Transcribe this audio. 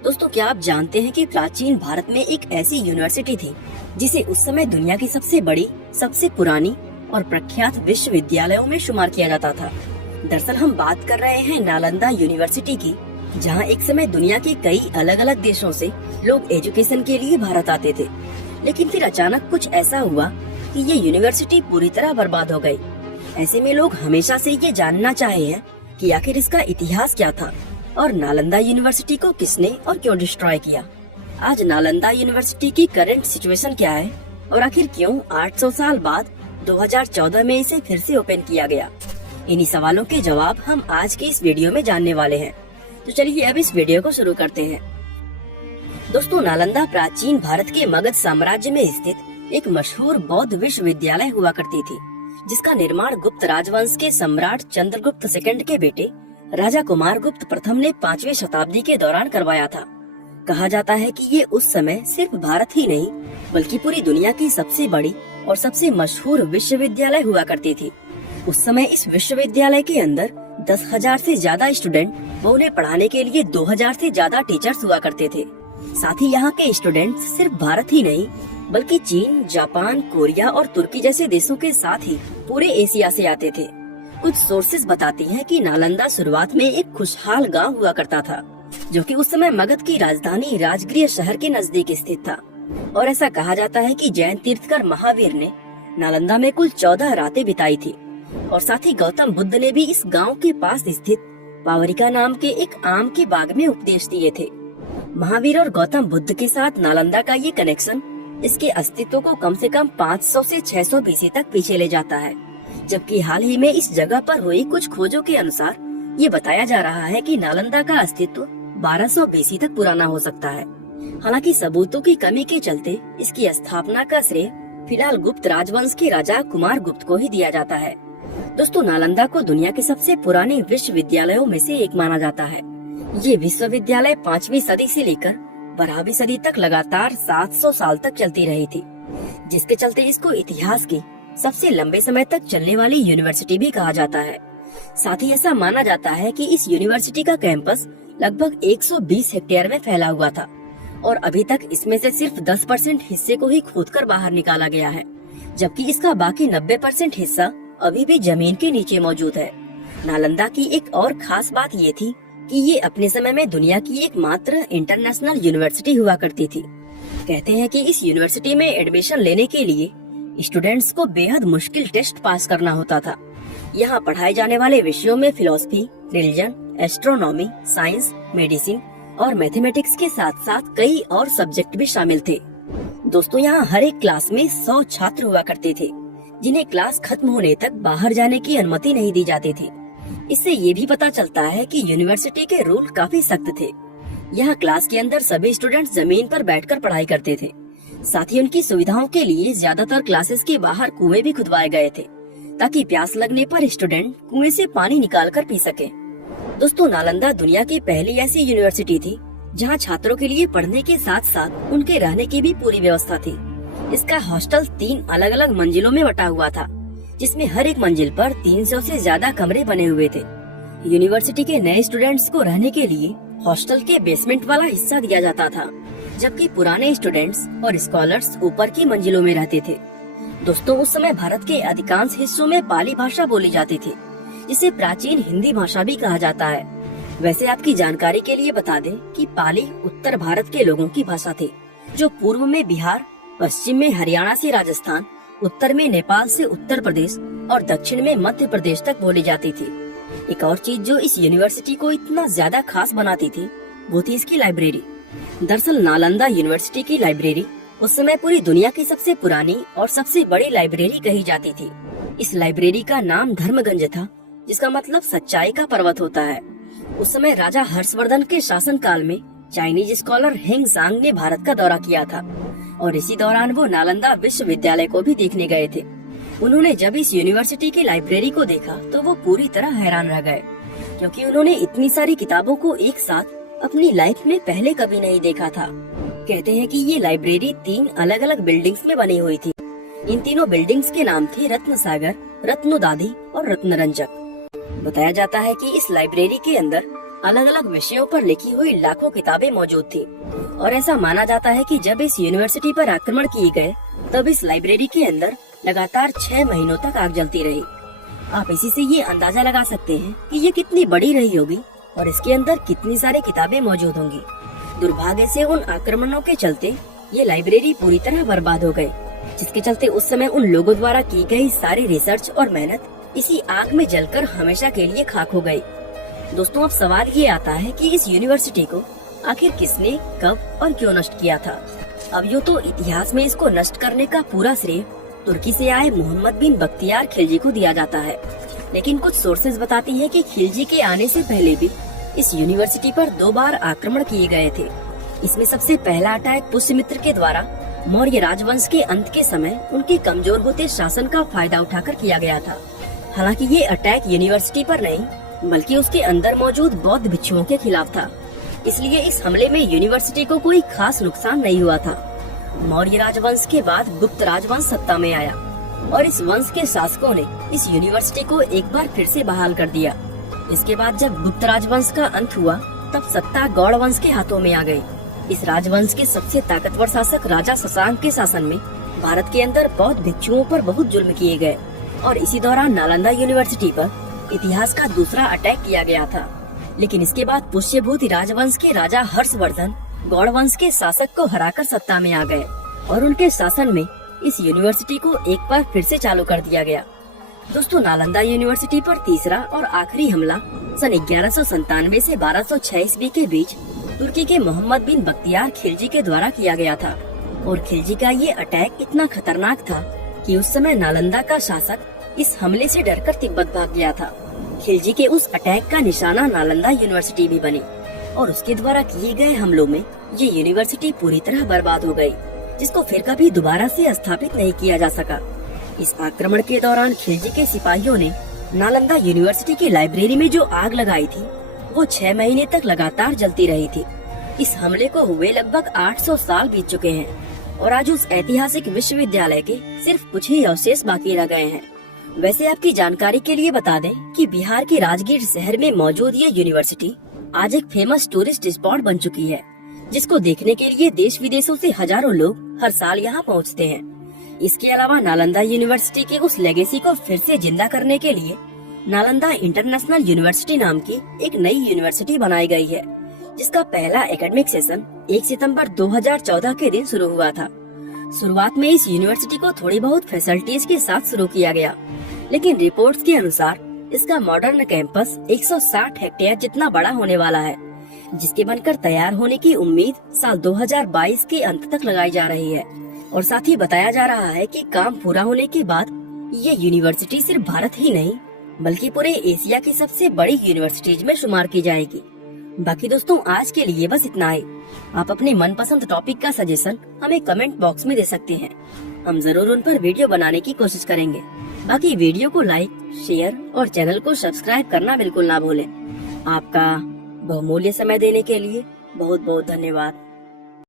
दोस्तों, क्या आप जानते हैं कि प्राचीन भारत में एक ऐसी यूनिवर्सिटी थी जिसे उस समय दुनिया की सबसे बड़ी, सबसे पुरानी और प्रख्यात विश्वविद्यालयों में शुमार किया जाता था। दरअसल हम बात कर रहे हैं नालंदा यूनिवर्सिटी की, जहां एक समय दुनिया के कई अलग अलग देशों से लोग एजुकेशन के लिए भारत आते थे। लेकिन फिर अचानक कुछ ऐसा हुआ कि ये यूनिवर्सिटी पूरी तरह बर्बाद हो गई। ऐसे में लोग हमेशा से ये जानना चाहे हैं कि आखिर इसका इतिहास क्या था और नालंदा यूनिवर्सिटी को किसने और क्यों डिस्ट्रॉय किया। आज नालंदा यूनिवर्सिटी की करंट सिचुएशन क्या है और आखिर क्यों 800 साल बाद 2014 में इसे फिर से ओपन किया गया। इन्हीं सवालों के जवाब हम आज के इस वीडियो में जानने वाले हैं। तो चलिए अब इस वीडियो को शुरू करते हैं। दोस्तों, नालंदा प्राचीन भारत के मगध साम्राज्य में स्थित एक मशहूर बौद्ध विश्वविद्यालय हुआ करती थी, जिसका निर्माण गुप्त राजवंश के सम्राट चंद्रगुप्त सेकंड के बेटे राजा कुमार गुप्त प्रथम ने 5वीं शताब्दी के दौरान करवाया था। कहा जाता है कि ये उस समय सिर्फ भारत ही नहीं बल्कि पूरी दुनिया की सबसे बड़ी और सबसे मशहूर विश्वविद्यालय हुआ करती थी। उस समय इस विश्वविद्यालय के अंदर 10,000 से ज्यादा स्टूडेंट व उन्हें पढ़ाने के लिए 2,000 से ज्यादा टीचर्स हुआ करते थे। साथ ही यहाँ के स्टूडेंट्स सिर्फ भारत ही नहीं बल्कि चीन, जापान, कोरिया और तुर्की जैसे देशों के साथ ही पूरे एशिया से आते थे। कुछ सोर्सेज बताती हैं कि नालंदा शुरुआत में एक खुशहाल गांव हुआ करता था, जो कि उस समय मगध की राजधानी राजगृह शहर के नजदीक स्थित था। और ऐसा कहा जाता है कि जैन तीर्थकर महावीर ने नालंदा में कुल 14 रातें बिताई थी और साथ ही गौतम बुद्ध ने भी इस गांव के पास स्थित पावरिका नाम के एक आम के बाग में उपदेश दिए थे। महावीर और गौतम बुद्ध के साथ नालंदा का ये कनेक्शन इसके अस्तित्व को कम से कम 500 से 600 बीसी तक पीछे ले जाता है, जबकि हाल ही में इस जगह पर हुई कुछ खोजों के अनुसार ये बताया जा रहा है कि नालंदा का अस्तित्व 1200 बीसी तक पुराना हो सकता है। हालांकि सबूतों की कमी के चलते इसकी स्थापना का श्रेय फिलहाल गुप्त राजवंश के राजा कुमार गुप्त को ही दिया जाता है। दोस्तों, नालंदा को दुनिया के सबसे पुराने विश्वविद्यालयों में से एक माना जाता है। ये विश्वविद्यालय 5वीं सदी से लेकर 12वीं सदी तक लगातार 700 साल तक चलती रही थी, जिसके चलते इसको इतिहास की सबसे लंबे समय तक चलने वाली यूनिवर्सिटी भी कहा जाता है। साथ ही ऐसा माना जाता है कि इस यूनिवर्सिटी का कैंपस लगभग 120 हेक्टेयर में फैला हुआ था और अभी तक इसमें से सिर्फ 10% हिस्से को ही खोदकर बाहर निकाला गया है, जबकि इसका बाकी 90% हिस्सा अभी भी जमीन के नीचे मौजूद है। नालंदा की एक और खास बात ये थी कि ये अपने समय में दुनिया की एकमात्र इंटरनेशनल यूनिवर्सिटी हुआ करती थी। कहते हैं कि इस यूनिवर्सिटी में एडमिशन लेने के लिए स्टूडेंट्स को बेहद मुश्किल टेस्ट पास करना होता था। यहाँ पढ़ाए जाने वाले विषयों में philosophy, religion, astronomy, science, medicine और मैथमेटिक्स के साथ साथ कई और सब्जेक्ट भी शामिल थे। दोस्तों, यहाँ हर एक क्लास में 100 छात्र हुआ करते थे, जिन्हें क्लास खत्म होने तक बाहर जाने की अनुमति नहीं दी जाती थी। इससे ये भी पता चलता है कि यूनिवर्सिटी के रूल काफी सख्त थे। यहाँ क्लास के अंदर सभी स्टूडेंट्स जमीन पर बैठकर पढ़ाई करते थे। साथ ही उनकी सुविधाओं के लिए ज्यादातर क्लासेस के बाहर कुएं भी खुदवाए गए थे, ताकि प्यास लगने पर स्टूडेंट कुएं से पानी निकाल कर पी सके। दोस्तों, नालंदा दुनिया की पहली ऐसी यूनिवर्सिटी थी जहाँ छात्रों के लिए पढ़ने के साथ साथ उनके रहने की भी पूरी व्यवस्था थी। इसका हॉस्टल 3 अलग अलग मंजिलों में बटा हुआ था, जिसमें हर एक मंजिल पर 300 से ज्यादा कमरे बने हुए थे। यूनिवर्सिटी के नए स्टूडेंट्स को रहने के लिए हॉस्टल के बेसमेंट वाला हिस्सा दिया जाता था, जबकि पुराने स्टूडेंट्स और स्कॉलर्स ऊपर की मंजिलों में रहते थे। दोस्तों, उस समय भारत के अधिकांश हिस्सों में पाली भाषा बोली जाती थी, जिसे प्राचीन हिंदी भाषा भी कहा जाता है। वैसे आपकी जानकारी के लिए बता दें कि पाली उत्तर भारत के लोगों की भाषा थी, जो पूर्व में बिहार, पश्चिम में हरियाणा से राजस्थान, उत्तर में नेपाल से उत्तर प्रदेश और दक्षिण में मध्य प्रदेश तक बोली जाती थी। एक और चीज जो इस यूनिवर्सिटी को इतना ज्यादा खास बनाती थी वो थी इसकी लाइब्रेरी। दरअसल नालंदा यूनिवर्सिटी की लाइब्रेरी उस समय पूरी दुनिया की सबसे पुरानी और सबसे बड़ी लाइब्रेरी कही जाती थी। इस लाइब्रेरी का नाम धर्मगंज था, जिसका मतलब सच्चाई का पर्वत होता है। उस समय राजा हर्षवर्धन के शासन काल में चाइनीज स्कॉलर हेंग सांग ने भारत का दौरा किया था और इसी दौरान वो नालंदा विश्वविद्यालय को भी देखने गए थे। उन्होंने जब इस यूनिवर्सिटी की लाइब्रेरी को देखा तो वो पूरी तरह हैरान रह गए, क्योंकि उन्होंने इतनी सारी किताबों को एक साथ अपनी लाइफ में पहले कभी नहीं देखा था। कहते हैं कि ये लाइब्रेरी 3 अलग अलग बिल्डिंग्स में बनी हुई थी। इन तीनों बिल्डिंग्स के नाम थे रत्न सागर, रत्नोदादी और रत्नरंजक। बताया जाता है कि इस लाइब्रेरी के अंदर अलग अलग विषयों पर लिखी हुई लाखों किताबें मौजूद थी और ऐसा माना जाता है कि जब इस यूनिवर्सिटी पर आक्रमण किए गए तब इस लाइब्रेरी के अंदर लगातार 6 महीनों तक आग जलती रही। आप इसी से ये अंदाजा लगा सकते हैं कि ये कितनी बड़ी रही होगी और इसके अंदर कितनी सारी किताबें मौजूद होंगी। दुर्भाग्य से उन आक्रमणों के चलते ये लाइब्रेरी पूरी तरह बर्बाद हो गई, जिसके चलते उस समय उन लोगों द्वारा की गई सारी रिसर्च और मेहनत इसी आग में जलकर हमेशा के लिए खाक हो गई। दोस्तों, अब सवाल ये आता है कि इस यूनिवर्सिटी को आखिर किसने, कब और क्यों नष्ट किया था। अब यूँ तो इतिहास में इसको नष्ट करने का पूरा श्रेय तुर्की से आए मोहम्मद बिन बख्तियार खिलजी को दिया जाता है, लेकिन कुछ सोर्सेज बताती है कि खिलजी के आने से पहले भी इस यूनिवर्सिटी पर 2 बार आक्रमण किए गए थे। इसमें सबसे पहला अटैक पुष्यमित्र के द्वारा मौर्य राजवंश के अंत के समय उनके कमजोर होते शासन का फायदा उठाकर किया गया था। हालांकि ये अटैक यूनिवर्सिटी पर नहीं बल्कि उसके अंदर मौजूद बौद्ध भिक्षुओं के खिलाफ था, इसलिए इस हमले में यूनिवर्सिटी को कोई खास नुकसान नहीं हुआ था। मौर्य राजवंश के बाद गुप्त राजवंश सत्ता में आया और इस वंश के शासकों ने इस यूनिवर्सिटी को एक बार फिर से बहाल कर दिया। इसके बाद जब गुप्त राजवंश का अंत हुआ तब सत्ता गौड़ वंश के हाथों में आ गई। इस राजवंश के सबसे ताकतवर शासक राजा शशांक के शासन में भारत के अंदर बौद्ध भिक्षुओं पर बहुत जुल्म किए गए और इसी दौरान नालंदा यूनिवर्सिटी पर इतिहास का दूसरा अटैक किया गया था। लेकिन इसके बाद पुष्यभूति राजवंश के राजा हर्षवर्धन गौड़ वंश के शासक को हराकर सत्ता में आ गए और उनके शासन में इस यूनिवर्सिटी को एक बार फिर से चालू कर दिया गया। दोस्तों, नालंदा यूनिवर्सिटी पर तीसरा और आखिरी हमला सन 1197 से 1206 ईस्वी के बीच तुर्की के मोहम्मद बिन बख्तियार खिलजी के द्वारा किया गया था और खिलजी का ये अटैक इतना खतरनाक था कि उस समय नालंदा का शासक इस हमले से डरकर तिब्बत भाग गया था। खिलजी के उस अटैक का निशाना नालंदा यूनिवर्सिटी भी बनी और उसके द्वारा किए गए हमलों में ये यूनिवर्सिटी पूरी तरह बर्बाद हो गई, जिसको फिर कभी दोबारा से स्थापित नहीं किया जा सका। इस आक्रमण के दौरान खिलजी के सिपाहियों ने नालंदा यूनिवर्सिटी की लाइब्रेरी में जो आग लगाई थी वो 6 महीने तक लगातार जलती रही थी। इस हमले को हुए लगभग 800 साल बीत चुके हैं और आज उस ऐतिहासिक विश्वविद्यालय के सिर्फ कुछ ही अवशेष बाकी रह गए हैं। वैसे आपकी जानकारी के लिए बता दें कि बिहार के राजगीर शहर में मौजूद ये यूनिवर्सिटी आज एक फेमस टूरिस्ट स्पॉट बन चुकी है, जिसको देखने के लिए देश विदेशों से हजारों लोग हर साल यहाँ पहुँचते हैं। इसके अलावा नालंदा यूनिवर्सिटी के उस लेगेसी को फिर से जिंदा करने के लिए नालंदा इंटरनेशनल यूनिवर्सिटी नाम की एक नई यूनिवर्सिटी बनाई गई है, जिसका पहला एकेडमिक सेशन 1 सितंबर 2014 के दिन शुरू हुआ था। शुरुआत में इस यूनिवर्सिटी को थोड़ी बहुत फैसिलिटीज के साथ शुरू किया गया, लेकिन रिपोर्ट्स के अनुसार इसका मॉडर्न कैंपस 160 हेक्टेयर जितना बड़ा होने वाला है, जिसके बनकर तैयार होने की उम्मीद साल 2022 के अंत तक लगाई जा रही है। और साथ ही बताया जा रहा है कि काम पूरा होने के बाद ये यूनिवर्सिटी सिर्फ भारत ही नहीं बल्कि पूरे एशिया की सबसे बड़ी यूनिवर्सिटीज में शुमार की जाएगी। बाकी दोस्तों, आज के लिए बस इतना ही। आप अपने मनपसंद टॉपिक का सजेशन हमें कमेंट बॉक्स में दे सकते हैं, हम जरूर उन पर वीडियो बनाने की कोशिश करेंगे। बाकी वीडियो को लाइक, शेयर और चैनल को सब्सक्राइब करना बिल्कुल ना भूलें। आपका बहुमूल्य समय देने के लिए बहुत बहुत धन्यवाद।